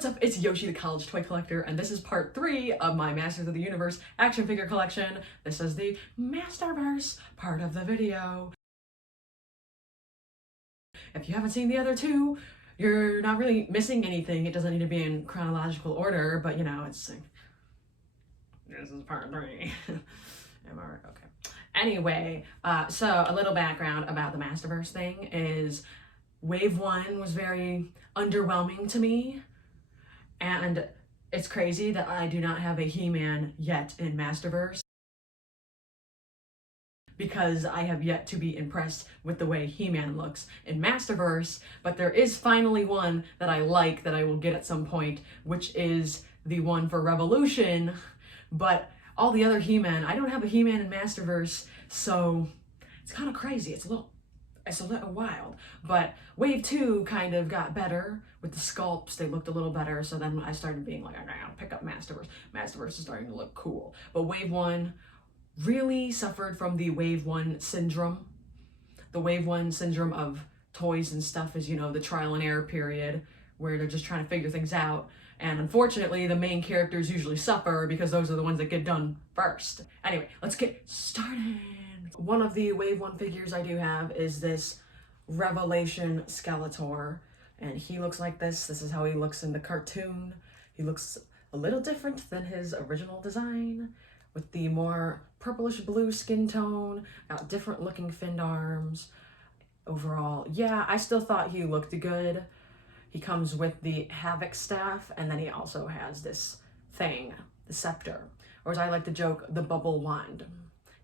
what's up? It's Yoshi the College Toy Collector, and this is part 3 of my Masters of the Universe action figure collection. This is the Masterverse part of the video. If you haven't seen the other two, you're not really missing anything. It doesn't need to be in chronological order, but you know, it's like, this is part 3. Am I right? Okay. Anyway, so a little background about the Masterverse thing is Wave 1 was very underwhelming to me. And it's crazy that I do not have a He-Man yet in Masterverse, because I have yet to be impressed with the way He-Man looks in Masterverse, but there is finally one that I like that I will get at some point, which is the one for Revolution. But all the other He-Man, I don't have a He-Man in Masterverse, so it's kind of crazy. It's a little wild. But Wave 2 kind of got better with the sculpts. They looked a little better, so then I started being like, I gotta pick up Masterverse. Masterverse is starting to look cool. But Wave 1 really suffered from the Wave 1 syndrome. The Wave 1 syndrome of toys and stuff is, you know, the trial and error period where they're just trying to figure things out. And unfortunately, the main characters usually suffer because those are the ones that get done first. Anyway, let's get started. One of the Wave 1 figures I do have is this Revelation Skeletor, and he looks like this. This is how he looks in the cartoon. He looks a little different than his original design, with the more purplish blue skin tone, got different looking finned arms. Overall, yeah, I still thought he looked good. He comes with the Havoc staff, and then he also has this thing, the scepter, or as I like to joke, the bubble wand.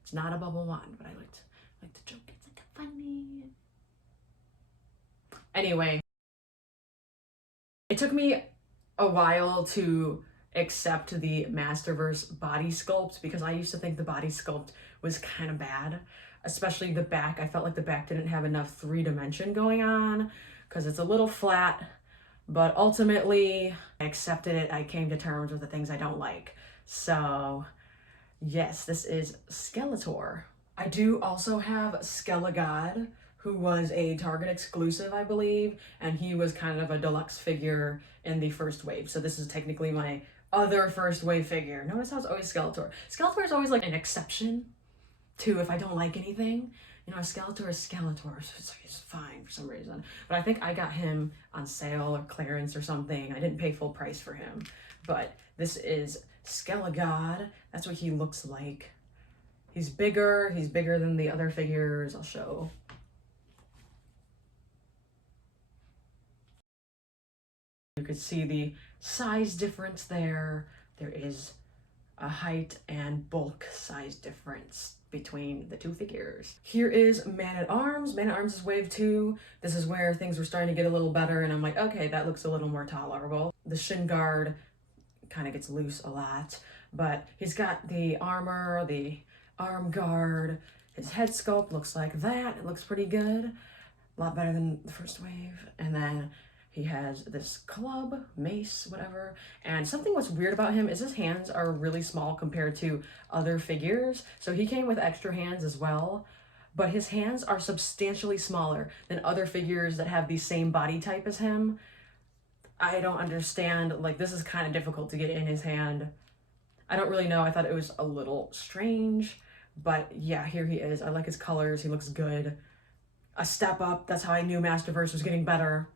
It's not a bubble wand, but I like to joke. It's like a funny. Anyway, it took me a while to accept the Masterverse body sculpt, because I used to think the body sculpt was kind of bad, especially the back. I felt like the back didn't have enough 3-dimension going on because it's a little flat, but ultimately I accepted it. I came to terms with the things I don't like. So yes, this is Skeletor. I do also have Skelegod, who was a Target exclusive, I believe, and he was kind of a deluxe figure in the first wave. So this is technically my other first wave figure. Notice how it's always Skeletor. Skeletor is always like an exception to if I don't like anything. You know, Skeletor is Skeletor, so it's like it's fine for some reason. But I think I got him on sale or clearance or something. I didn't pay full price for him. But this is Skelegod. That's what he looks like. He's bigger than the other figures. I'll show. You could see the size difference there. There is a height and bulk size difference between the two figures. Here is Man-at-Arms. Man-at-Arms is Wave 2. This is where things were starting to get a little better, and I'm like, okay, that looks a little more tolerable. The shin guard kind of gets loose a lot, but he's got the armor, the arm guard. His head sculpt looks like that. It looks pretty good. A lot better than the first wave. And then he has this club, mace, whatever. And something what's weird about him is his hands are really small compared to other figures. So he came with extra hands as well, but his hands are substantially smaller than other figures that have the same body type as him. I don't understand, like, this is kind of difficult to get in his hand. I don't really know. I thought it was a little strange, but yeah, here he is. I like his colors. He looks good. A step up. That's how I knew Masterverse was getting better.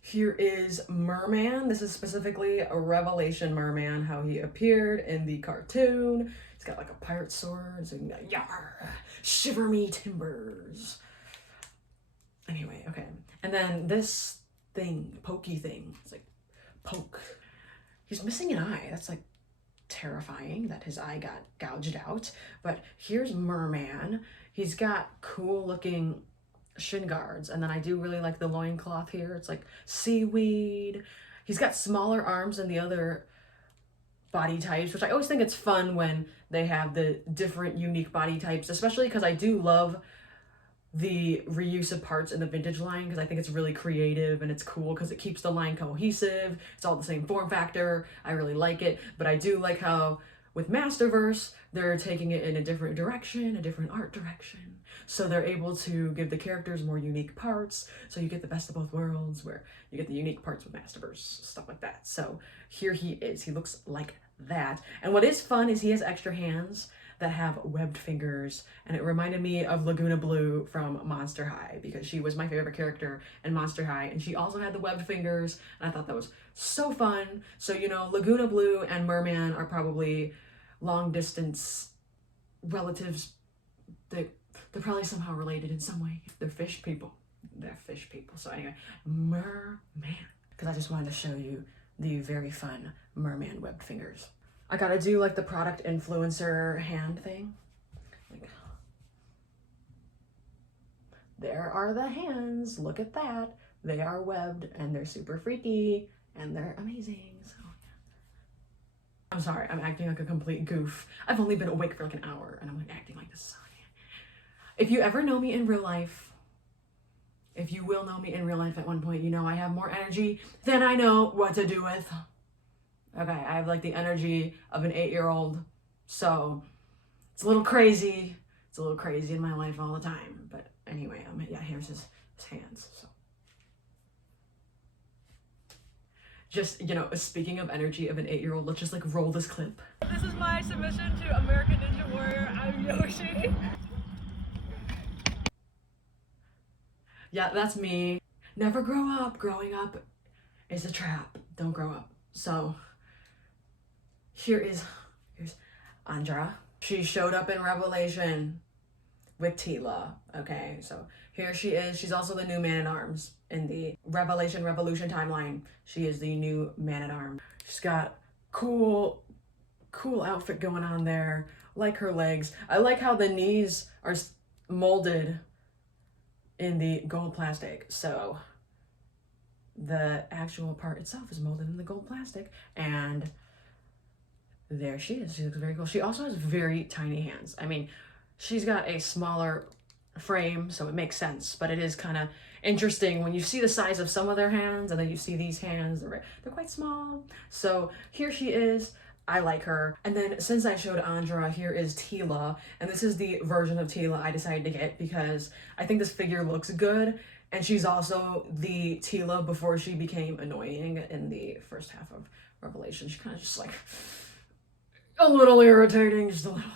Here is Merman. This is specifically a Revelation Merman, how he appeared in the cartoon. He's got like a pirate sword, so you can go, yar, shiver me timbers. Anyway, okay. And then this thing, pokey thing, it's like poke. He's missing an eye. That's like terrifying that his eye got gouged out. But here's Merman. He's got cool looking shin guards, and then I do really like the loincloth here. It's like seaweed. He's got smaller arms than the other body types, which I always think it's fun when they have the different unique body types, especially because I do love the reuse of parts in the vintage line, because I think it's really creative and it's cool because it keeps the line cohesive. It's all the same form factor. I really like it, but I do like how With Masterverse, they're taking it in a different direction, a different art direction. So they're able to give the characters more unique parts. So you get the best of both worlds, where you get the unique parts with Masterverse, stuff like that. So here he is. He looks like that. And what is fun is he has extra hands that have webbed fingers, and it reminded me of Laguna Blue from Monster High, because she was my favorite character in Monster High, and she also had the webbed fingers, and I thought that was so fun. So, you know, Laguna Blue and Merman are probably long distance relatives. They're probably somehow related in some way. They're fish people. They're fish people. So anyway, Merman. Because I just wanted to show you the very fun Merman webbed fingers. I gotta do like the product influencer hand thing. Like, there are the hands. Look at that. They are webbed and they're super freaky and they're amazing. So I'm sorry, I'm acting like a complete goof. I've only been awake for like an hour and I'm like acting like this. If you ever know me in real life, if you will know me in real life at one point, you know I have more energy than I know what to do with. Okay, I have like the energy of an 8-year-old, so it's a little crazy. It's a little crazy in my life all the time. But anyway, yeah, here's his hands. So, just, you know, speaking of energy of an 8-year-old, let's just like roll this clip. This is my submission to American Ninja Warrior. I'm Yoshi. Yeah, that's me. Never grow up. Growing up is a trap. Don't grow up. So here's Andra. She showed up in Revelation with Tila. Okay, so here she is. She's also the new Man-at-Arms in the Revolution timeline. She is the new Man-at-Arms. She's got cool outfit going on there. Like her legs. I like how the knees are molded in the gold plastic. So the actual part itself is molded in the gold plastic, and there she is. She looks very cool. She also has very tiny hands. I mean, she's got a smaller frame, so it makes sense, but it is kind of interesting when you see the size of some of their hands and then you see these hands, they're quite small. So here she is. I like her. And then since I showed Andra, here is Tila, and this is the version of Tila I decided to get because I think this figure looks good, and she's also the Tila before she became annoying in the first half of Revelation. She kind of just like a little irritating, just a little.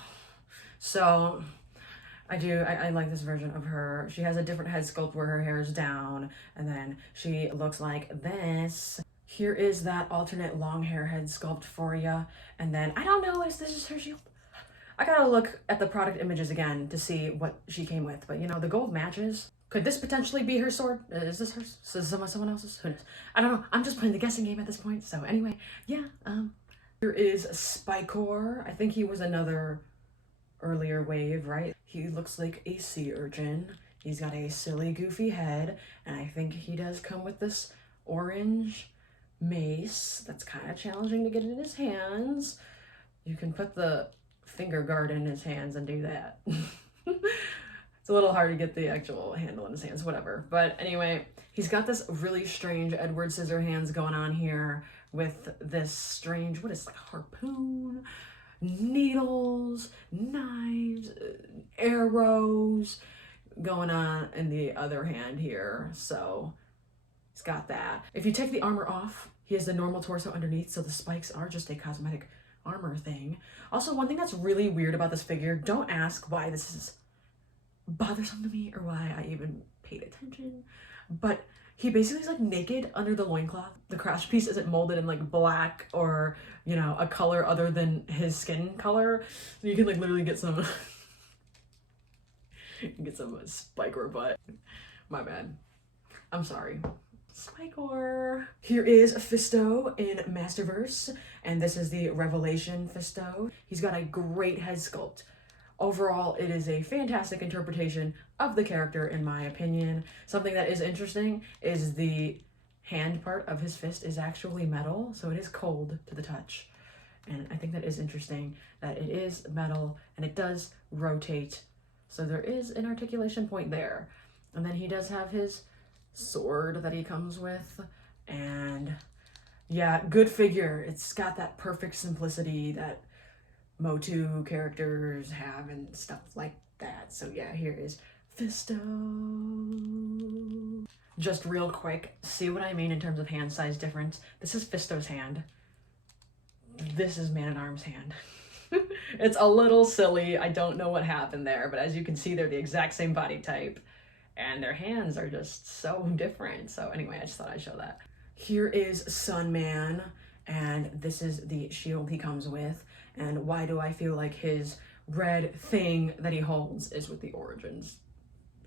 So I like this version of her. She has a different head sculpt where her hair is down, and then she looks like this. Here is that alternate long hair head sculpt for you. And then, I don't know, this is her shield. I gotta look at the product images again to see what she came with. But you know, the gold matches. Could this potentially be her sword? Is this hers? Is this someone else's? Who knows? I don't know. I'm just playing the guessing game at this point. So anyway, yeah. Here is Spikor. I think he was another earlier wave, right? He looks like a sea urchin. He's got a silly, goofy head. And I think he does come with this orange mace that's kind of challenging to get in his hands. You can put the finger guard in his hands and do that. It's a little hard to get the actual handle in his hands, whatever. But anyway, he's got this really strange Edward Scissorhands going on here with this strange, what is it, like harpoon, needles, knives, arrows going on in the other hand here. So he's got that. If you take the armor off, he has the normal torso underneath, so the spikes are just a cosmetic armor thing. Also, one thing that's really weird about this figure, don't ask why this is bothersome to me or why I even paid attention, but he basically is like naked under the loincloth. The crash piece isn't molded in like black or, you know, a color other than his skin color. So you can like literally get some Spikor butt. My bad. I'm sorry. Spikor. Here is Fisto in Masterverse, and this is the Revelation Fisto. He's got a great head sculpt. Overall, it is a fantastic interpretation of the character, in my opinion. Something that is interesting is the hand part of his fist is actually metal, so it is cold to the touch. And I think that is interesting that it is metal and it does rotate. So there is an articulation point there. And then he does have his sword that he comes with, and yeah, good figure. It's got that perfect simplicity, that Motu characters have and stuff like that. So yeah, here is Fisto. Just real quick, see what I mean in terms of hand size difference? This is Fisto's hand. This is Man-at-Arm's hand. It's a little silly. I don't know what happened there, but as you can see, they're the exact same body type and their hands are just so different. So anyway, I just thought I'd show that. Here is Sunman, and this is the shield he comes with. And why do I feel like his red thing that he holds is with the Origins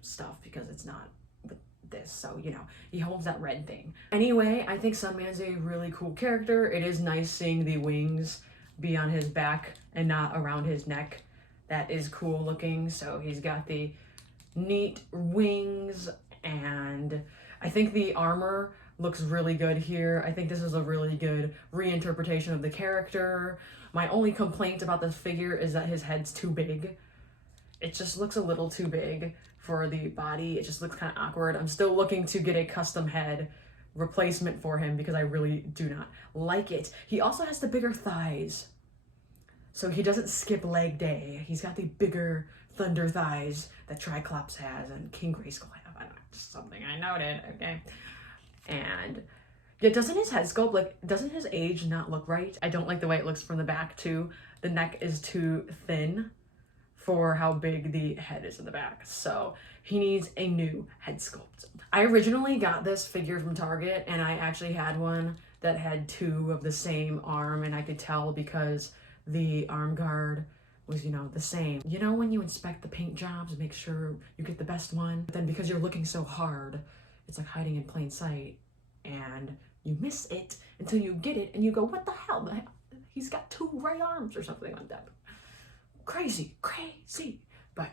stuff? Because it's not with this, so you know, he holds that red thing. Anyway, I think Sunman's a really cool character. It is nice seeing the wings be on his back and not around his neck. That is cool looking. So he's got the neat wings, and I think the armor looks really good here. I think this is a really good reinterpretation of the character. My only complaint about this figure is that his head's too big. It just looks a little too big for the body. It just looks kind of awkward. I'm still looking to get a custom head replacement for him because I really do not like it. He also has the bigger thighs, so he doesn't skip leg day. He's got the bigger thunder thighs that Triclops has and King Grayskull have. I don't know, just something I noted, okay? And yeah, doesn't his head sculpt, like, doesn't his age not look right? I don't like the way it looks from the back too. The neck is too thin for how big the head is in the back. So he needs a new head sculpt. I originally got this figure from Target, and I actually had one that had two of the same arm, and I could tell because the arm guard was, you know, the same. You know, when you inspect the paint jobs, make sure you get the best one, but then because you're looking so hard, it's like hiding in plain sight, and you miss it until you get it, and you go, what the hell? He's got two right arms or something like that. Crazy. But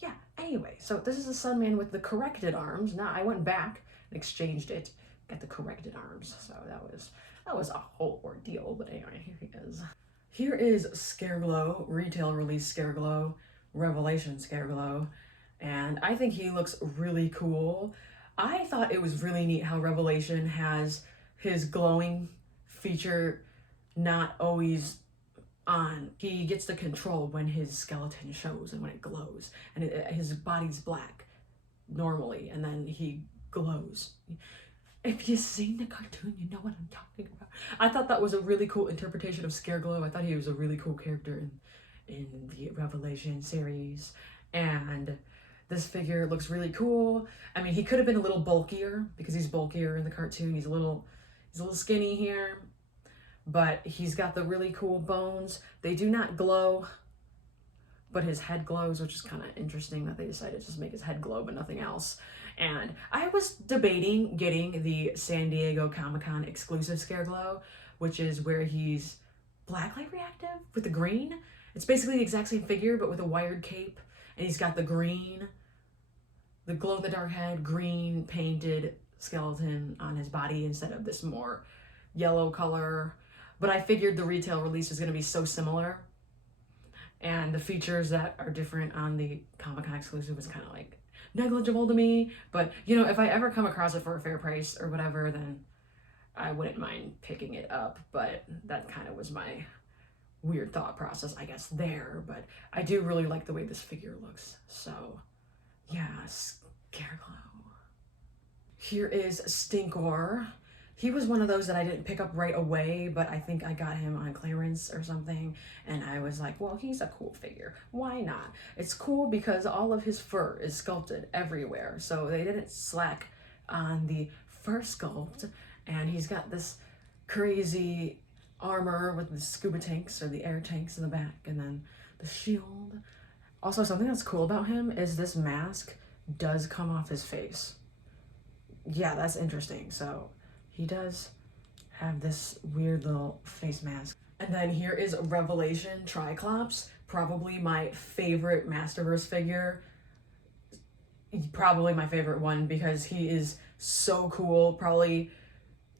yeah, anyway, so this is a Sunman with the corrected arms. Now I went back and exchanged it, got the corrected arms. So that was a whole ordeal, but anyway, here he is. Here is Scareglow, retail release Scareglow, Revelation Scareglow, and I think he looks really cool. I thought it was really neat how Revelation has his glowing feature not always on. He gets the control when his skeleton shows and when it glows, and his body's black normally, and then he glows. If you've seen the cartoon, you know what I'm talking about. I thought that was a really cool interpretation of Scareglow. I thought he was a really cool character in the Revelation series, and this figure looks really cool. I mean, he could have been a little bulkier because he's bulkier in the cartoon. He's a little skinny here, but he's got the really cool bones. They do not glow, but his head glows, which is kind of interesting that they decided to just make his head glow but nothing else. And I was debating getting the San Diego Comic-Con exclusive Scareglow, which is where he's blacklight reactive with the green. It's basically the exact same figure, but with a wired cape, and he's got the green, the glow-in-the-dark head, green painted skeleton on his body instead of this more yellow color. But I figured the retail release was going to be so similar, and the features that are different on the Comic-Con exclusive was kind of like negligible to me. But you know, if I ever come across it for a fair price or whatever, then I wouldn't mind picking it up. But that kind of was my weird thought process, I guess, there. But I do really like the way this figure looks. So yeah, Scareglow. Here is Stinkor. He was one of those that I didn't pick up right away, but I think I got him on clearance or something, and I was like, well, he's a cool figure. Why not? It's cool because all of his fur is sculpted everywhere, so they didn't slack on the fur sculpt, and he's got this crazy armor with the scuba tanks or the air tanks in the back, and then the shield. Also, something that's cool about him is this mask does come off his face. Yeah, that's interesting. So he does have this weird little face mask. And then here is Revelation Triclops, probably my favorite Masterverse figure. Probably my favorite one because he is so cool. Probably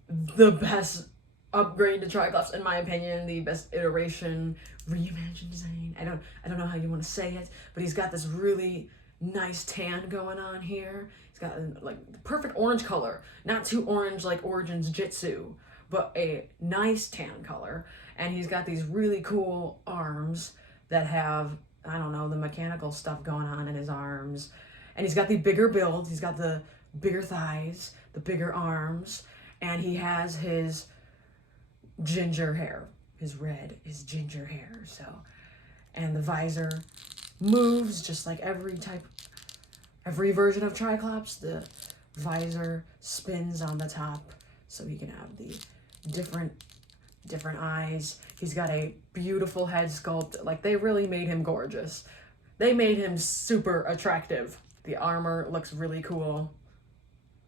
the best upgrade to Triclops in my opinion, the best iteration, reimagined design. I don't know how you want to say it, but he's got this really nice tan going on here. He's got like the perfect orange color, not too orange like Origins Jitsu, but a nice tan color. And he's got these really cool arms that have, I don't know, the mechanical stuff going on in his arms. And he's got the bigger build. He's got the bigger thighs, the bigger arms, and he has his ginger hair. His ginger hair. So, and the visor moves just like every version of Triclops. The visor spins on the top, so he can have the different eyes. He's got a beautiful head sculpt. Like, they really made him gorgeous. They made him super attractive. The armor looks really cool.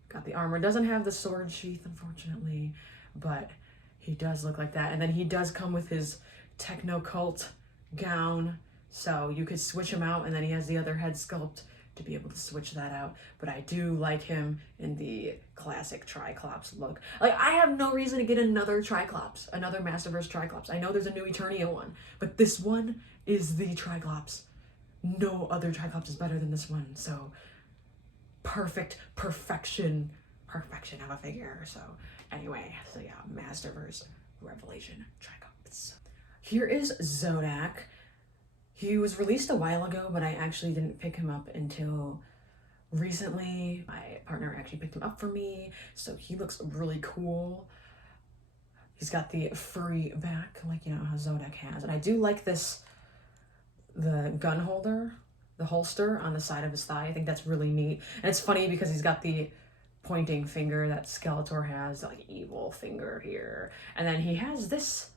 Got the armor. Doesn't have the sword sheath, unfortunately, but he does look like that. And then he does come with his techno cult gown, so you could switch him out, and then he has the other head sculpt to be able to switch that out. But I do like him in the classic Triclops look. Like, I have no reason to get another Triclops, another Masterverse Triclops. I know there's a new Eternia one, but this one is the Triclops. No other Triclops is better than this one. So perfection of a figure. So anyway, so yeah, Masterverse Revelation Triclops. Here is Zodak. He was released a while ago, but I actually didn't pick him up until recently. My partner actually picked him up for me, so he looks really cool. He's got the furry back, like, you know, how Zodak has. And I do like this, the gun holder, the holster on the side of his thigh. I think that's really neat. And it's funny because he's got the pointing finger that Skeletor has, like evil finger here. And then he has this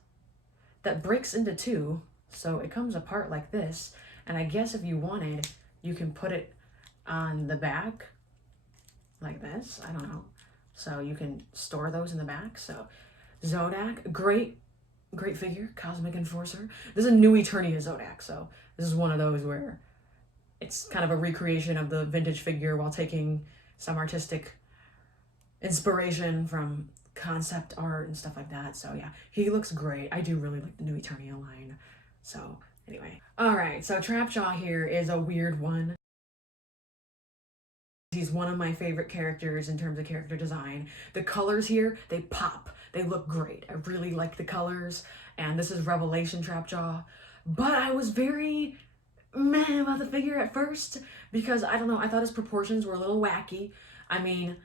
that breaks into two, so it comes apart like this. And I guess if you wanted, you can put it on the back like this. I don't know. So you can store those in the back. So Zodak, great figure, Cosmic Enforcer. This is a new Eternia Zodak, so this is one of those where it's kind of a recreation of the vintage figure while taking some artistic inspiration from concept art and stuff like that. So yeah, he looks great. I do really like the new Eternia line. So anyway. Alright, so Trapjaw here is a weird one. He's one of my favorite characters in terms of character design. The colors here, they pop. They look great. I really like the colors. And this is Revelation Trapjaw. But I was very meh about the figure at first because, I don't know, I thought his proportions were a little wacky. I mean,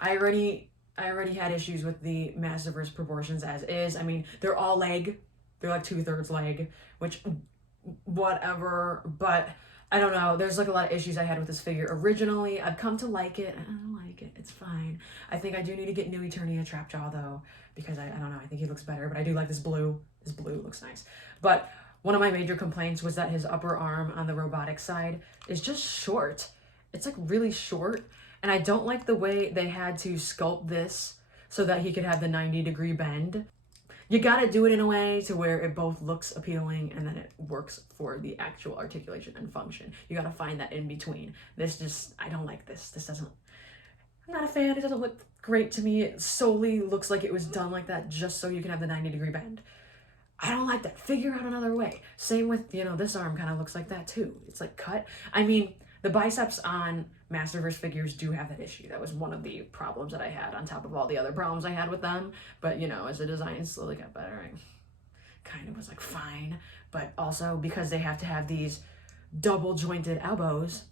I already had issues with the Masterverse proportions as is. I mean, they're all leg. They're like 2/3 leg, which, whatever, but I don't know. There's like a lot of issues I had with this figure originally. I've come to like it, and I don't like it. It's fine. I think I do need to get new Eternia Trapjaw though, because I don't know. I think he looks better, but I do like this blue. This blue looks nice. But one of my major complaints was that his upper arm on the robotic side is just short. It's like really short, and I don't like the way they had to sculpt this so that he could have the 90-degree bend. You gotta do it in a way to where it both looks appealing and then it works for the actual articulation and function. You gotta find that in between. This just, I don't like this. This doesn't, I'm not a fan. It doesn't look great to me. It solely looks like it was done like that just so you can have the 90-degree bend. I don't like that. Figure out another way. Same with, you know, this arm kind of looks like that too. It's like cut. I mean, the biceps on Masterverse figures do have that issue. That was one of the problems that I had on top of all the other problems I had with them. But, you know, as the design slowly got better, I kind of was like, fine. But also because they have to have these double jointed elbows,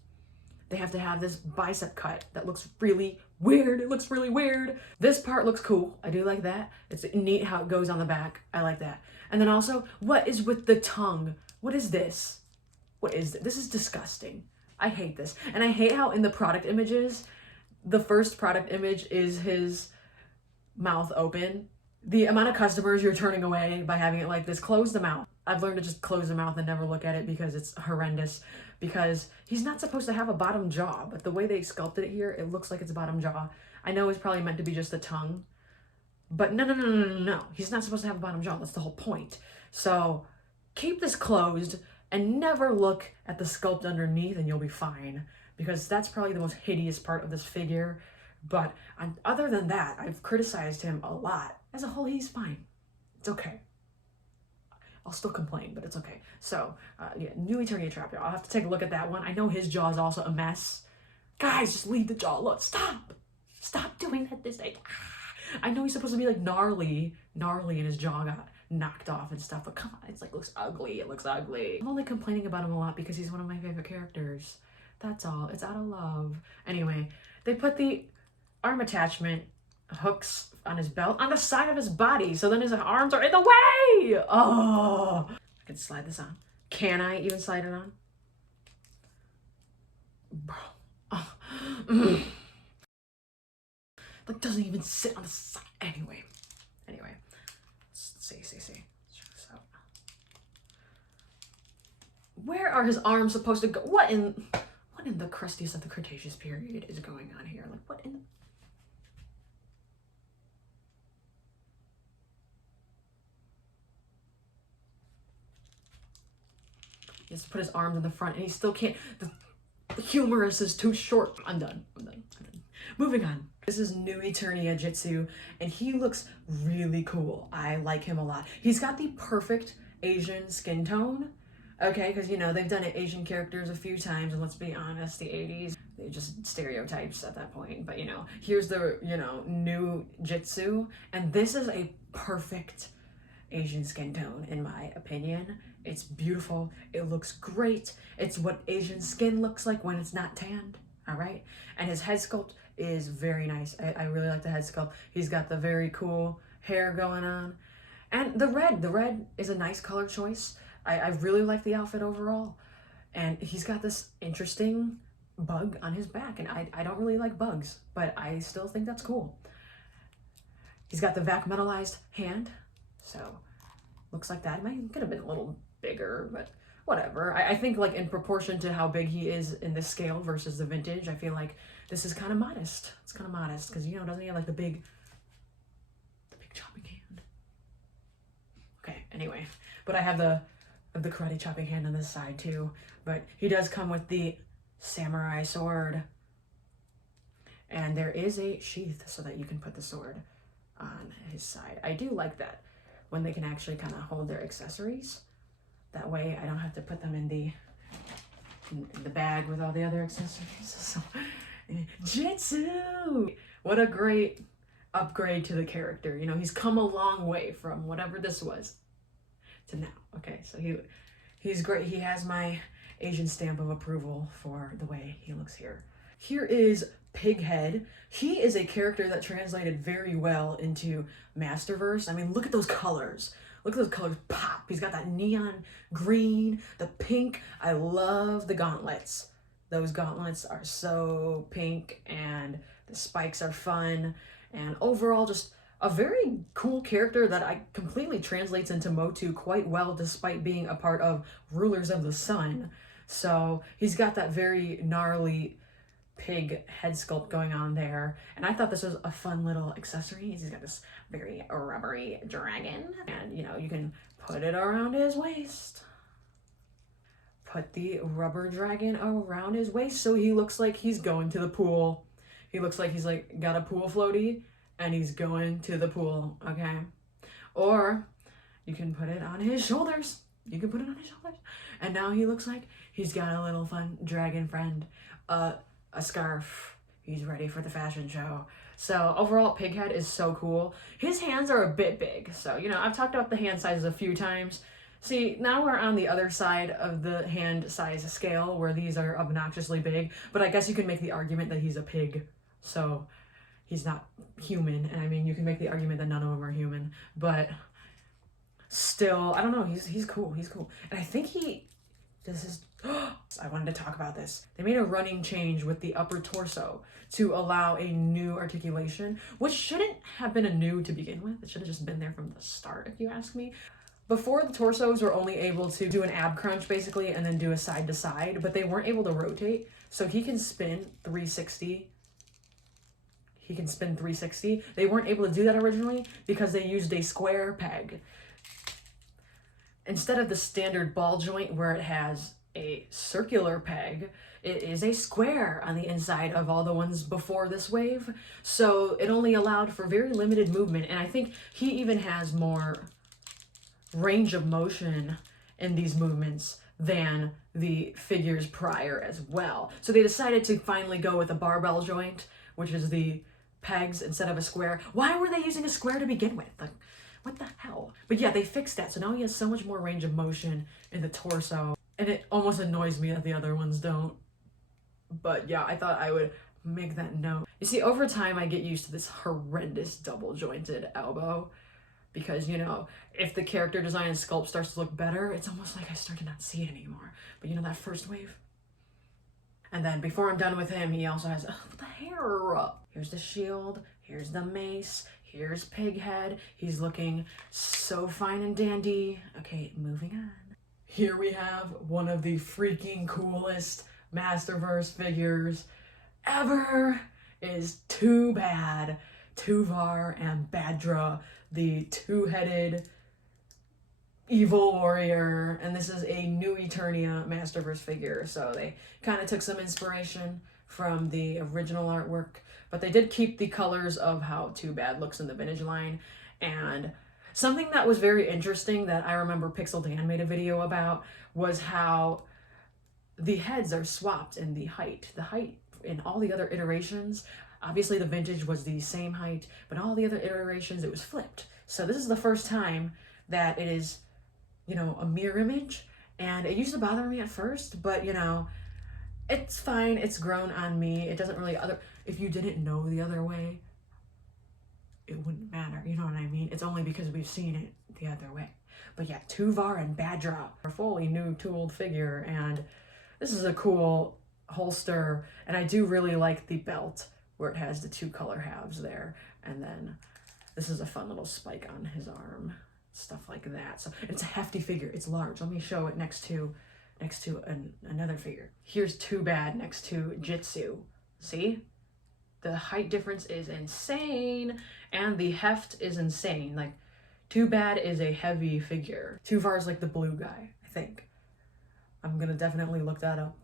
they have to have this bicep cut that looks really weird. It looks really weird. This part looks cool. I do like that. It's neat how it goes on the back. I like that. And then also, what is with the tongue? What is this? What is this? This is disgusting. I hate this. And I hate how in the product images, the first product image is his mouth open. The amount of customers you're turning away by having it like this, close the mouth. I've learned to just close the mouth and never look at it because it's horrendous. Because he's not supposed to have a bottom jaw, but the way they sculpted it here, it looks like it's a bottom jaw. I know it's probably meant to be just the tongue, but no. He's not supposed to have a bottom jaw. That's the whole point. So keep this closed and never look at the sculpt underneath and you'll be fine, because that's probably the most hideous part of this figure. But other than that, I've criticized him a lot. As a whole, he's fine. It's okay. I'll still complain, but it's okay. So, yeah, new Eternia Trapjaw. I'll have to take a look at that one. I know his jaw is also a mess. Guys, just leave the jaw alone. Stop doing that this day. I know he's supposed to be like gnarly, and his jaw got knocked off and stuff, but come on, it's like looks ugly. It looks ugly. I'm only complaining about him a lot because he's one of my favorite characters. That's all. It's out of love. Anyway, they put the arm attachment hooks on his belt on the side of his body, so then his arms are in the way. Oh, I can slide this on. Can I even slide it on? Bro. Oh. Like doesn't even sit on the side. Anyway. Let's see. Let's check this out. Where are his arms supposed to go? What in the crustiest of the Cretaceous period is going on here? Like what in the... He has to put his arms in the front and he still can't. The humerus is too short. I'm done. Moving on. This is New Eternia Jitsu, and he looks really cool. I like him a lot. He's got the perfect Asian skin tone, okay? Because, you know, they've done Asian characters a few times, and let's be honest, the 80s, they just stereotypes at that point. But, you know, here's the, you know, new Jitsu, and this is a perfect Asian skin tone, in my opinion. It's beautiful. It looks great. It's what Asian skin looks like when it's not tanned, all right? And his head sculpt is very nice. I really like the head sculpt. He's got the very cool hair going on. And the red is a nice color choice. I really like the outfit overall. And he's got this interesting bug on his back, and I don't really like bugs, but I still think that's cool. He's got the vac metallized hand, so looks like that. It might could have been a little bigger, but whatever. I think like in proportion to how big he is in the scale versus the vintage, I feel like this is kind of modest. It's kind of modest because, you know, doesn't he have like the big chopping hand? Okay, anyway, but I have the karate chopping hand on this side too. But he does come with the samurai sword, and there is a sheath so that you can put the sword on his side. I do like that when they can actually kind of hold their accessories. That way I don't have to put them in the bag with all the other accessories. So, Jitsu! What a great upgrade to the character. You know, he's come a long way from whatever this was to now. Okay, so he's great. He has my Asian stamp of approval for the way he looks here. Here is Pighead. He is a character that translated very well into Masterverse. I mean, look at those colors. Look at those colors pop. He's got that neon green, the pink. I love the gauntlets. Those gauntlets are so pink, and the spikes are fun. And overall, just a very cool character that I completely translates into Motu quite well, despite being a part of Rulers of the Sun. So he's got that very gnarly pig head sculpt going on there, and I thought this was a fun little accessory. He's got this very rubbery dragon, and you know, you can put it around his waist. Put the rubber dragon around his waist so he looks like he's going to the pool. He looks like he's like got a pool floaty and he's going to the pool, okay? Or you can put it on his shoulders. And now he looks like he's got a little fun dragon friend. A scarf. He's ready for the fashion show. So overall, Pighead is so cool. His hands are a bit big. So, you know, I've talked about the hand sizes a few times. See, now we're on the other side of the hand size scale where these are obnoxiously big, but I guess you can make the argument that he's a pig, so he's not human. And I mean, you can make the argument that none of them are human, but still, I don't know, he's cool. And I think I wanted to talk about this. They made a running change with the upper torso to allow a new articulation, which shouldn't have been a new to begin with. It should have just been there from the start, if you ask me. Before, the torsos were only able to do an ab crunch, basically, and then do a side to side, but they weren't able to rotate. So he can spin 360. They weren't able to do that originally because they used a square peg. Instead of the standard ball joint where it has a circular peg, it is a square on the inside of all the ones before this wave. So it only allowed for very limited movement, and I think he even has more range of motion in these movements than the figures prior as well. So they decided to finally go with a barbell joint, which is the pegs instead of a square. Why were they using a square to begin with? Like, what the hell? But yeah, they fixed that. So now he has so much more range of motion in the torso. And it almost annoys me that the other ones don't. But yeah, I thought I would make that note. You see, over time, I get used to this horrendous double jointed elbow. Because, you know, if the character design and sculpt starts to look better, it's almost like I start to not see it anymore. But you know that first wave? And then before I'm done with him, he also has the hair up. Here's the shield, here's the mace, here's Pighead. He's looking so fine and dandy. Okay, moving on. Here we have one of the freaking coolest Masterverse figures ever. Is Too Bad, Tuvar, and Badra, the two-headed evil warrior. And this is a New Eternia Masterverse figure, so they kind of took some inspiration from the original artwork, but they did keep the colors of how Too Bad looks in the vintage line. And something that was very interesting that I remember Pixel Dan made a video about was how the heads are swapped in the height. The height in all the other iterations, obviously the vintage was the same height, but all the other iterations it was flipped. So this is the first time that it is, you know, a mirror image. And it used to bother me at first, but you know, it's fine. It's grown on me. It doesn't really if you didn't know the other way, it wouldn't matter. You know what I mean? It's only because we've seen it the other way. But yeah, Tuvar and Badra are fully new tooled figure, and this is a cool holster. And I do really like the belt where it has the two color halves there. And then this is a fun little spike on his arm, stuff like that. So it's a hefty figure. It's large. Let me show it next to another figure. Here's Too Bad next to Jitsu. See? The height difference is insane, and the heft is insane. Like, Too Bad is a heavy figure. Tuvar is like the blue guy, I think. I'm gonna definitely look that up.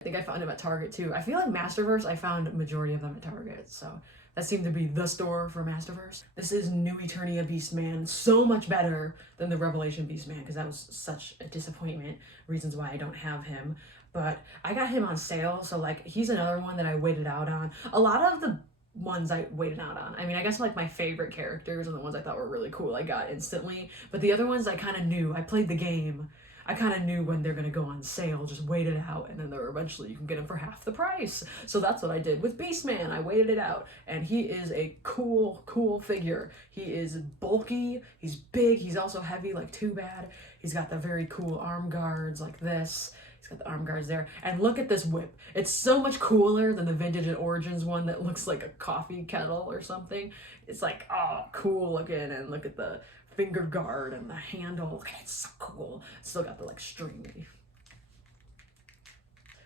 I think I found him at Target too. I feel like Masterverse, I found a majority of them at Target, so that seemed to be the store for Masterverse. This is New Eternia Beastman, so much better than the Revelation Beastman, because that was such a disappointment, reasons why I don't have him. But I got him on sale, so like he's another one that I waited out on. A lot of the ones I waited out on, I mean, I guess like my favorite characters and the ones I thought were really cool I got instantly, but the other ones I kind of knew. I played the game. I kind of knew when they're going to go on sale, just waited it out, and then eventually you can get them for half the price. So that's what I did with Beastman. I waited it out, and he is a cool, cool figure. He is bulky, he's big, he's also heavy like Too Bad. He's got the very cool arm guards like this. He's got the arm guards there. And look at this whip. It's so much cooler than the Vintage and Origins one that looks like a coffee kettle or something. It's like, oh, cool looking, and look at the finger guard and the handle. Look at it, it's so cool. Still got the like string.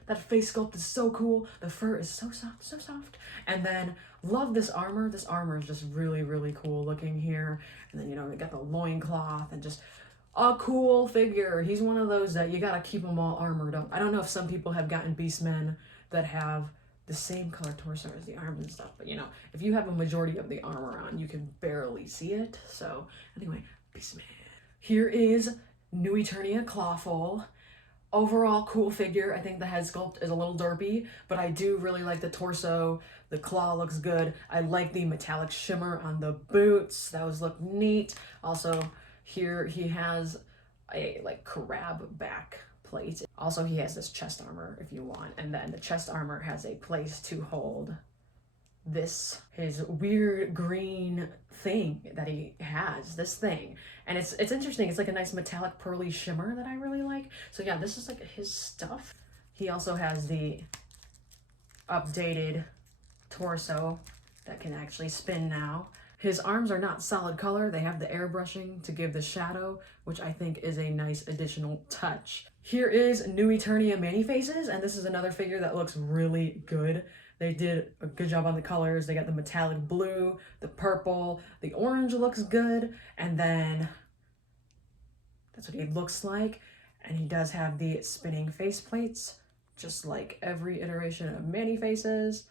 That face sculpt is so cool. The fur is so soft, so soft. And then love this armor. This armor is just really, really cool looking here. And then, you know, they got the loincloth and just a cool figure. He's one of those that you gotta keep them all armored up. I don't know if some people have gotten Beastmen that have the same color torso as the arms and stuff, but you know, if you have a majority of the armor on, you can barely see it. So anyway, Beastman. Here is New Eternia Clawful. Overall cool figure. I think the head sculpt is a little derpy, but I do really like the torso. The claw looks good. I like the metallic shimmer on the boots. Those look neat. Also, here he has a like crab back plate. Also, he has this chest armor if you want, and then the chest armor has a place to hold this, his weird green thing that he has, this thing. And it's interesting. It's like a nice metallic pearly shimmer that I really like. So yeah, this is like his stuff. He also has the updated torso that can actually spin now. His arms are not solid color. They have the airbrushing to give the shadow, which I think is a nice additional touch. Here is New Eternia Many-Faces, and this is another figure that looks really good. They did a good job on the colors. They got the metallic blue, the purple, the orange looks good, and then that's what he looks like. And he does have the spinning face plates, just like every iteration of Many-Faces.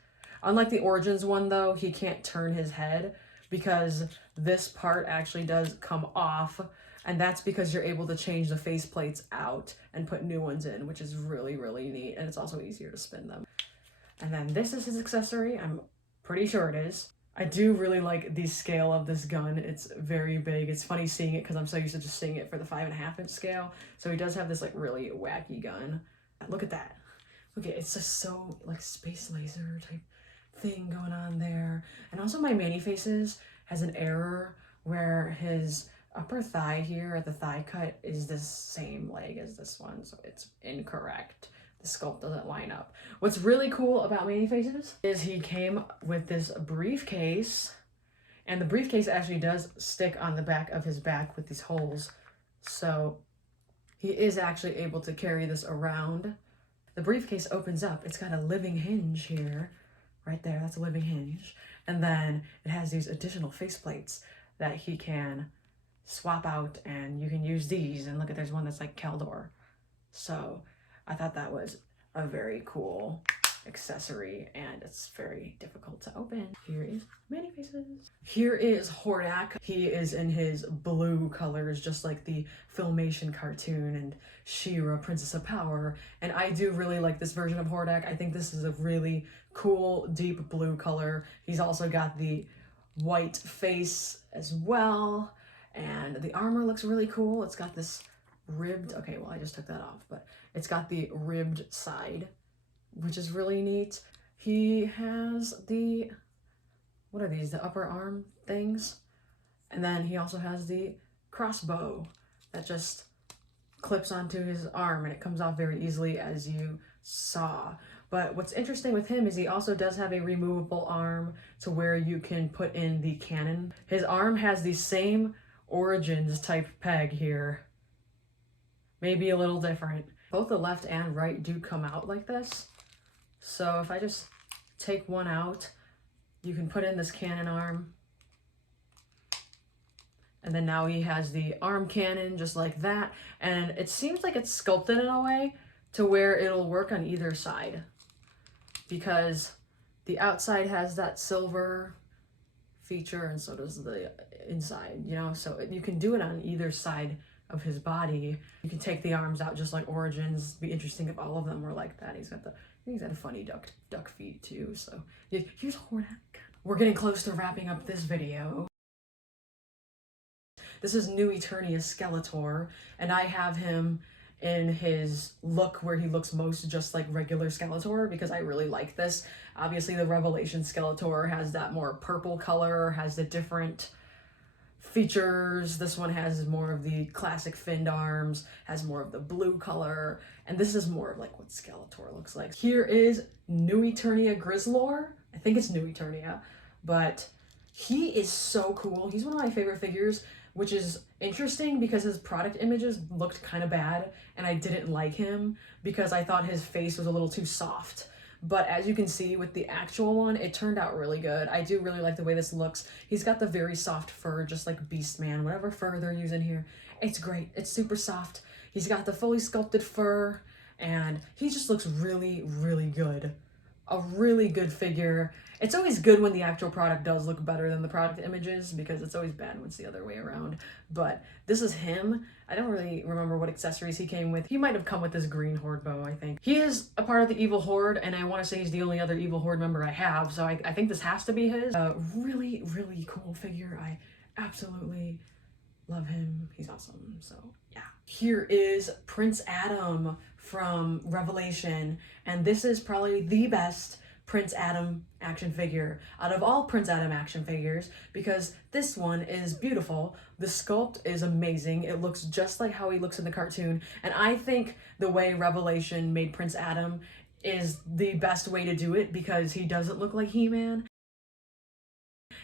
Unlike the Origins one though, he can't turn his head because this part actually does come off, and that's because you're able to change the face plates out and put new ones in, which is really, really neat, and it's also easier to spin them. And then this is his accessory. I'm Pretty sure it is. I do really like the scale of this gun. It's very big. It's funny seeing it because I'm so used to just seeing it for the 5.5-inch scale. So he does have this like really wacky gun. Look at that. Look at it. It's just so like space laser type thing going on there. And also my Mani-Faces has an error where his upper thigh here at the thigh cut is the same leg as this one. So it's incorrect. The sculpt doesn't line up. What's really cool about Mani-Faces is he came with this briefcase, and the briefcase actually does stick on the back of his back with these holes. So he is actually able to carry this around. The briefcase opens up. It's got a living hinge here, right there. That's a living hinge. And then it has these additional faceplates that he can swap out, and you can use these. And look at, there's one that's like Caldor. So I thought that was a very cool accessory, and it's very difficult to open. Here is Mani-Faces. Here is Hordak. He is in his blue colors, just like the Filmation cartoon and She-Ra, Princess of Power. And I do really like this version of Hordak. I think this is a really cool, deep blue color. He's also got the white face as well. And the armor looks really cool. It's got this ribbed, okay, well, I just took that off, but it's got the ribbed side, which is really neat. He has the, what are these, the upper arm things? And then he also has the crossbow that just clips onto his arm, and it comes off very easily, as you saw. But what's interesting with him is he also does have a removable arm to where you can put in the cannon. His arm has the same Origins type peg here, maybe a little different. Both the left and right do come out like this. So if I just take one out, you can put in this cannon arm. And then now he has the arm cannon just like that. And it seems like it's sculpted in a way to where it'll work on either side, because the outside has that silver feature and so does the inside, you know, so you can do it on either side of his body. You can take the arms out just like Origins. It'd be interesting if all of them were like that. He's got a funny duck feet too. So yeah, here's Hordak. We're getting close to wrapping up this video. This is New Eternia Skeletor, and I have him in his look where he looks most just like regular Skeletor, because I really like this. Obviously the Revelation Skeletor has that more purple color, has the different features. This one has more of the classic finned arms, has more of the blue color, and this is more of like what Skeletor looks like. Here is New Eternia Grizzlor. I think it's New Eternia, but he is so cool. He's one of my favorite figures, which is interesting because his product images looked kind of bad, and I didn't like him because I thought his face was a little too soft. But as you can see with the actual one, it turned out really good. I do really like the way this looks. He's got the very soft fur, just like Beastman, whatever fur they're using here. It's great. It's super soft. He's got the fully sculpted fur, and he just looks really, really good. A really good figure. It's always good when the actual product does look better than the product images, because it's always bad when it's the other way around. But this is him. I don't really remember what accessories he came with. He might have come with this green Horde bow, I think. He is a part of the Evil Horde, and I want to say he's the only other Evil Horde member I have, so I think this has to be his. Really, really cool figure. I absolutely love him. He's awesome, so yeah. Here is Prince Adam from Revelation, and this is probably the best Prince Adam action figure out of all Prince Adam action figures, because this one is beautiful. The sculpt is amazing. It looks just like how he looks in the cartoon, and I think the way Revelation made Prince Adam is the best way to do it, because he doesn't look like He-Man.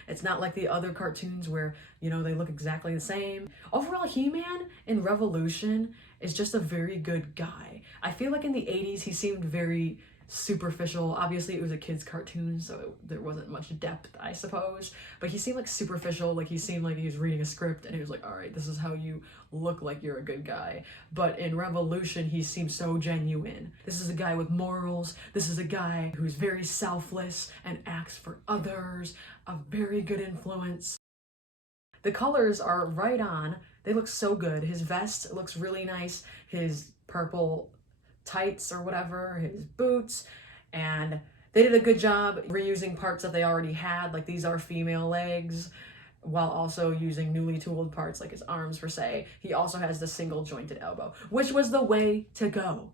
It's not like the other cartoons where, you know, they look exactly the same. Overall, He-Man in Revolution is just a very good guy. I feel like in the 80s he seemed very superficial. Obviously it was a kid's cartoon, so there wasn't much depth, I suppose, but he seemed like superficial. Like he seemed like he was reading a script and he was like, all right, this is how you look like you're a good guy. But in Revolution he seems so genuine. This is a guy with morals. This is a guy who's very selfless and acts for others, a very good influence. The colors are right on. They look so good. His vest looks really nice. His purple tights or whatever, his boots, and They did a good job reusing parts that they already had, like these are female legs, while also using newly tooled parts like his arms per se. He also has the single jointed elbow, which was the way to go.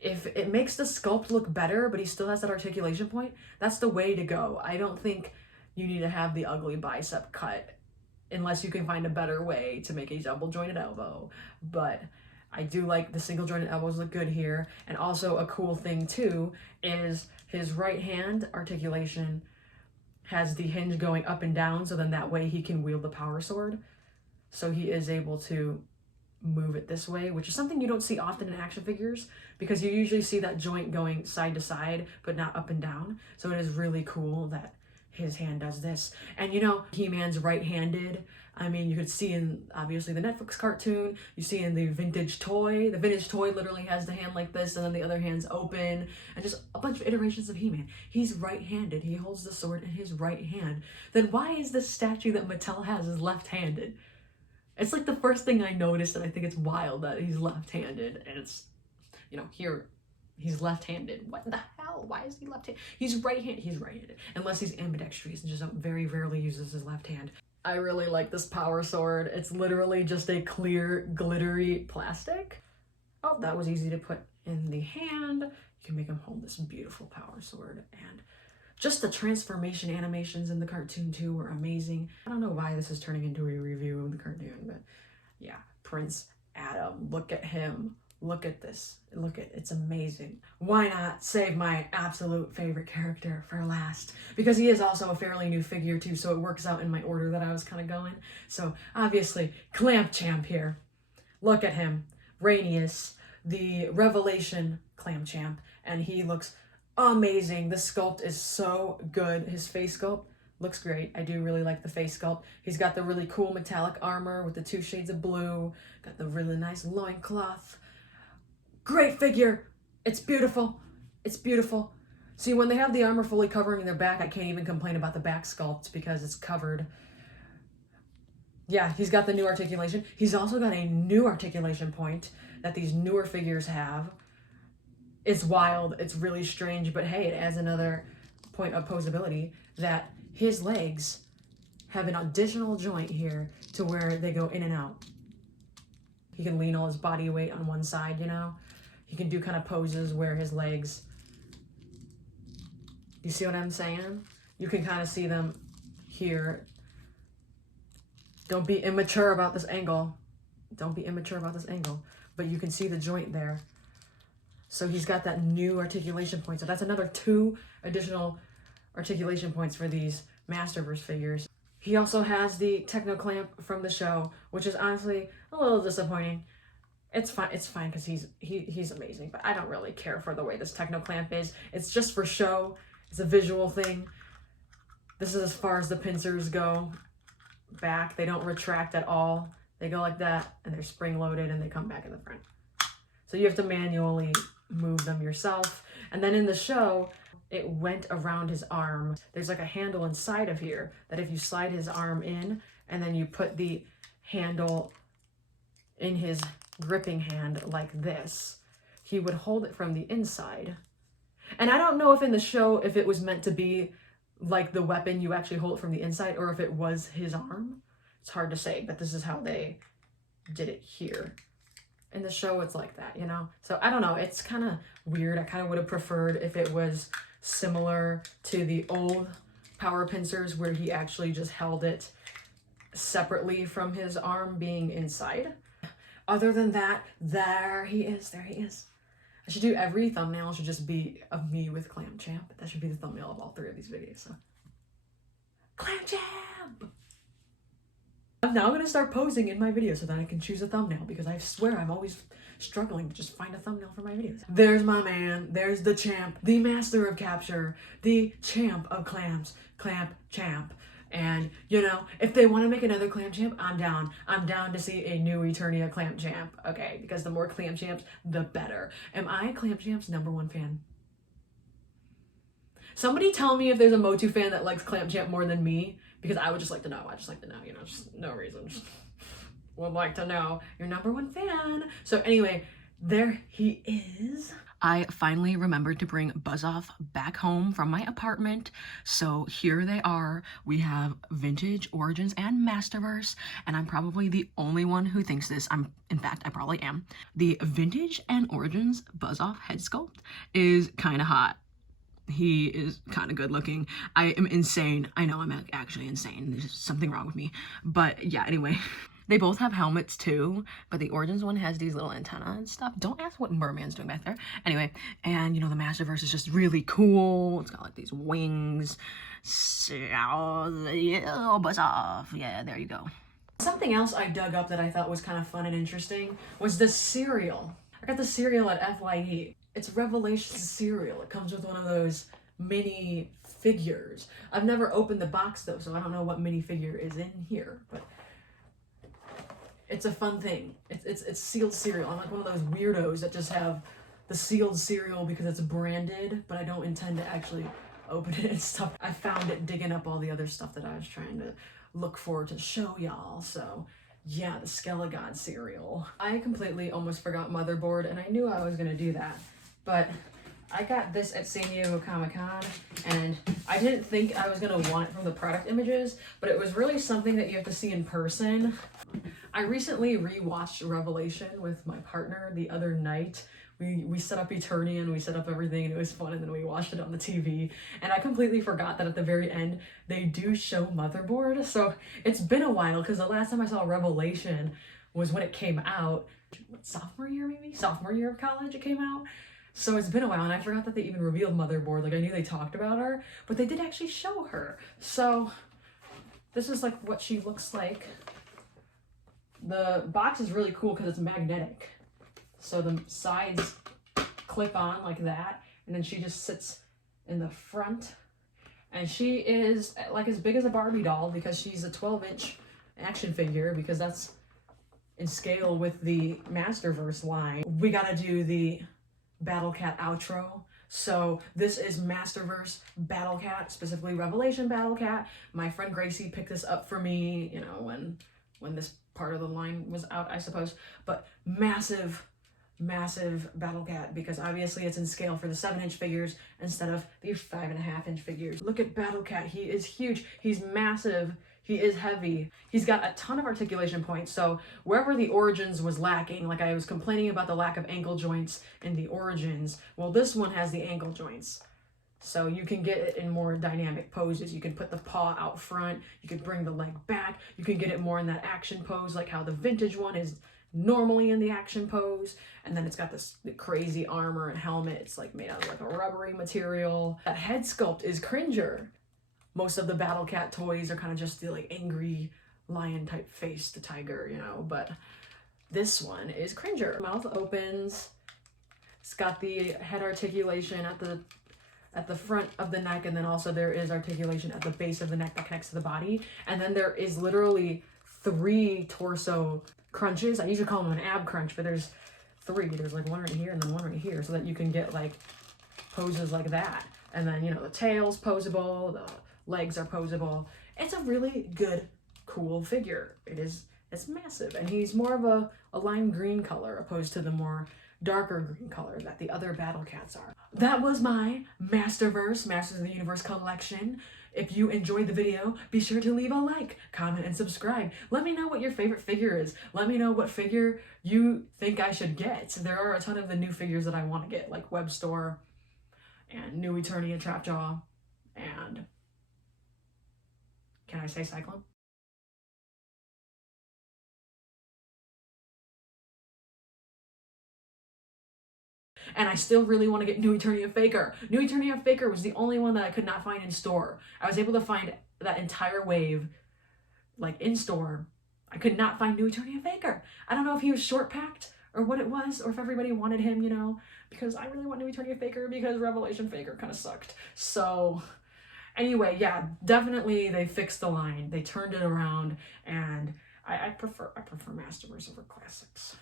If it makes the sculpt look better, but he still has that articulation point, that's the way to go. I don't think you need to have the ugly bicep cut unless you can find a better way to make a double jointed elbow. But I do like the single jointed elbows look good here. And also a cool thing too is his right hand articulation has the hinge going up and down, so then that way he can wield the power sword. So he is able to move it this way, which is something you don't see often in action figures because you usually see that joint going side to side, but not up and down. So it is really cool that his hand does this. And you know, He-Man's right-handed. I mean, you could see in obviously the Netflix cartoon, you see in the vintage toy. The vintage toy literally has the hand like this and then the other hand's open, and just a bunch of iterations of He-Man. He's right-handed. He holds the sword in his right hand. Then why is this statue that Mattel has is left-handed? It's like the first thing I noticed, and I think it's wild that he's left-handed, and it's, you know, here he's left-handed. What the hell? Why is he left-handed? He's right-handed. He's right-handed, unless he's ambidextrous and just very rarely uses his left hand. I really like this power sword. It's literally just a clear, glittery plastic. Oh, that was easy to put in the hand. You can make him hold this beautiful power sword, and just the transformation animations in the cartoon too were amazing. I don't know why this is turning into a review of the cartoon, but yeah, Prince Adam, look at him. Look at this. Look at it's amazing. Why not save my absolute favorite character for last? Because he is also a fairly new figure too, so it works out in my order that I was kind of going. So obviously, Clamp Champ here. Look at him. Rainius, the Revelation Clamp Champ, and he looks amazing. The sculpt is so good. His face sculpt looks great. I do really like the face sculpt. He's got the really cool metallic armor with the 2 shades of blue. Got the really nice loincloth. Great figure. It's beautiful. It's beautiful. See, when they have the armor fully covering their back, I can't even complain about the back sculpt because it's covered. Yeah, he's got the new articulation. He's also got a new articulation point that these newer figures have. It's wild. It's really strange, but hey, it adds another point of posability that his legs have an additional joint here to where they go in and out. He can lean all his body weight on one side, you know? He can do kind of poses where his legs, you see what I'm saying? You can kind of see them here. Don't be immature about this angle. Don't be immature about this angle. But you can see the joint there. So he's got that new articulation point. So that's another 2 additional articulation points for these Masterverse figures. He also has the Techno Clamp from the show, which is honestly a little disappointing. It's fine because he's amazing, but I don't really care for the way this Techno Clamp is. It's just for show. It's a visual thing. This is as far as the pincers go back. They don't retract at all. They go like that, and they're spring-loaded, and they come back in the front. So you have to manually move them yourself. And then in the show, it went around his arm. There's like a handle inside of here that if you slide his arm in, and then you put the handle in his gripping hand like this, he would hold it from the inside. And I don't know if in the show, if it was meant to be like the weapon, you actually hold it from the inside, or if it was his arm. It's hard to say, but this is how they did it here. In the show, it's like that, you know? So I don't know, it's kind of weird. I kind of would have preferred if it was similar to the old power pincers where he actually just held it separately from his arm being inside. Other than that, there he is. I should do every thumbnail should just be of me with Clamp Champ. That should be the thumbnail of all 3 of these videos. So, Clamp Champ! I'm now going to start posing in my videos so that I can choose a thumbnail, because I swear I'm always struggling to just find a thumbnail for my videos. There's my man. There's the champ, the master of capture, the champ of clamps, Clamp Champ. And, you know, if they want to make another Clamp Champ, I'm down. I'm down to see a new Eternia Clamp Champ, okay? Because the more Clamp Champs, the better. Am I Clamp Champ's #1 fan? Somebody tell me if there's a Motu fan that likes Clamp Champ more than me, because I would just like to know. I just like to know, you know, just no reason. Just would like to know your #1 fan. So anyway, there he is. I finally remembered to bring Buzz Off back home from my apartment, so here they are. We have Vintage, Origins, and Masterverse, and I'm probably the only one who thinks this. In fact, I probably am. The Vintage and Origins Buzz Off head sculpt is kind of hot. He is kind of good looking. I am insane. I know I'm actually insane. There's something wrong with me. But yeah, anyway. They both have helmets too, but the Origins one has these little antenna and stuff. Don't ask what Merman's doing back there. Anyway, and you know, the Masterverse is just really cool. It's got like these wings. So, yeah, Buzz Off. Yeah, there you go. Something else I dug up that I thought was kind of fun and interesting was the cereal. I got the cereal at FYE. It's Revelation cereal. It comes with one of those mini figures. I've never opened the box though, so I don't know what minifigure is in here, but it's a fun thing. It's sealed cereal. I'm like one of those weirdos that just have the sealed cereal because it's branded, but I don't intend to actually open it and stuff. I found it digging up all the other stuff that I was trying to look for to show y'all. So yeah, the Skelligod cereal. I completely almost forgot Motherboard, and I knew I was gonna do that, but I got this at San Diego Comic-Con, and I didn't think I was gonna want it from the product images, but it was really something that you have to see in person. I recently rewatched Revelation with my partner the other night. We set up Eternian, we set up everything, and it was fun, and then we watched it on the TV. And I completely forgot that at the very end, they do show Motherboard. So it's been a while, because the last time I saw Revelation was when it came out. Sophomore year, maybe? Sophomore year of college it came out. So it's been a while, and I forgot that they even revealed Motherboard. Like, I knew they talked about her, but they did actually show her. So this is like what she looks like. The box is really cool because it's magnetic. So the sides clip on like that, and then she just sits in the front. And she is like as big as a Barbie doll because she's a 12-inch action figure, because that's in scale with the Masterverse line. We gotta do the Battle Cat outro. So this is Masterverse Battle Cat, specifically Revelation Battle Cat. My friend Gracie picked this up for me, you know, when this part of the line was out, I suppose. But massive Battle Cat, because obviously it's in scale for the 7-inch figures instead of the 5.5-inch figures. Look at Battle Cat. He is huge. He's massive. He is heavy. He's got a ton of articulation points, so wherever the Origins was lacking, like I was complaining about the lack of ankle joints in the Origins, well, this one has the ankle joints. So you can get it in more dynamic poses. You can put the paw out front, you can bring the leg back, you can get it more in that action pose, like how the Vintage one is normally in the action pose. And then it's got this crazy armor and helmet. It's like made out of like a rubbery material. That head sculpt is Cringer. Most of the Battle Cat toys are kind of just the like angry lion type face, the tiger, you know, but this one is Cringer. Mouth opens. It's got the head articulation at the front of the neck, and then also there is articulation at the base of the neck that connects to the body. And then there is literally 3 torso crunches. I usually call them an ab crunch, but there's 3. There's like one right here and then one right here, so that you can get like poses like that. And then, you know, the tail's posable, the legs are posable. It's a really good, cool figure. It's massive, and he's more of a lime green color opposed to the more darker green color that the other Battle Cats are. That was my Masterverse, Masters of the Universe collection. If you enjoyed the video, be sure to leave a like, comment, and subscribe. Let me know what your favorite figure is. Let me know what figure you think I should get. There are a ton of the new figures that I want to get, like Web Store, and New Eternia Trapjaw, and can I say Cyclone? And I still really want to get New Eternia Faker. New Eternia Faker was the only one that I could not find in store. I was able to find that entire wave, like in store. I could not find New Eternia Faker. I don't know if he was short packed or what it was, or if everybody wanted him, you know, because I really want New Eternia Faker because Revelation Faker kind of sucked. So anyway, yeah, definitely they fixed the line. They turned it around, and I prefer Masterverse over Classics.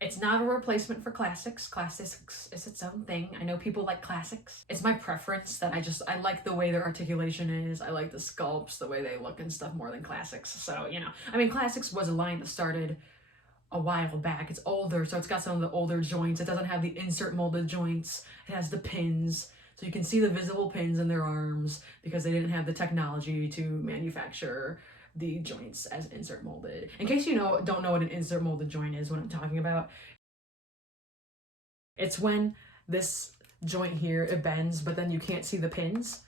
It's not a replacement for Classics. Classics is its own thing. I know people like Classics. It's my preference that I like the way their articulation is. I like the sculpts, the way they look and stuff more than Classics. So, you know, I mean, Classics was a line that started a while back. It's older, so it's got some of the older joints. It doesn't have the insert molded joints. It has the pins. So you can see the visible pins in their arms because they didn't have the technology to manufacture the joints as insert molded. In case you don't know what an insert molded joint is, what I'm talking about, it's when this joint here, it bends, but then you can't see the pins.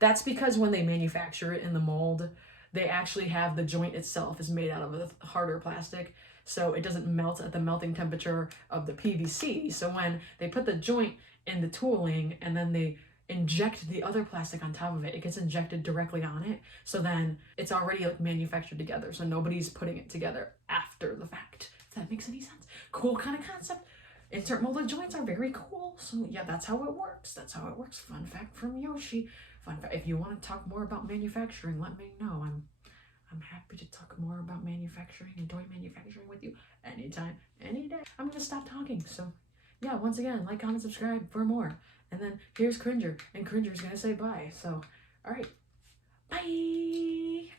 That's because when they manufacture it in the mold, they actually have the joint itself is made out of a harder plastic, so it doesn't melt at the melting temperature of the PVC. So when they put the joint in the tooling and then they inject the other plastic on top of it, it gets injected directly on it. So then it's already like manufactured together. So nobody's putting it together after the fact. If that makes any sense. Cool kind of concept. Insert molded joints are very cool. So yeah, that's how it works. That's how it works. Fun fact from Yoshi. Fun fact. If you want to talk more about manufacturing, let me know. I'm happy to talk more about manufacturing and toy manufacturing with you anytime, any day. I'm gonna stop talking. So yeah, once again, like, comment, subscribe for more. And then here's Cringer, and Cringer's gonna say bye. So, all right, bye.